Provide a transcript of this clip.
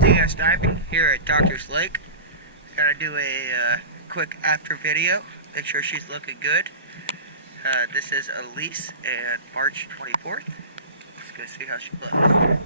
DS diving here at Doctor's Lake. Gotta do a quick after video. Make sure she's looking good. This is Elise and March 24th. Let's go see how she looks.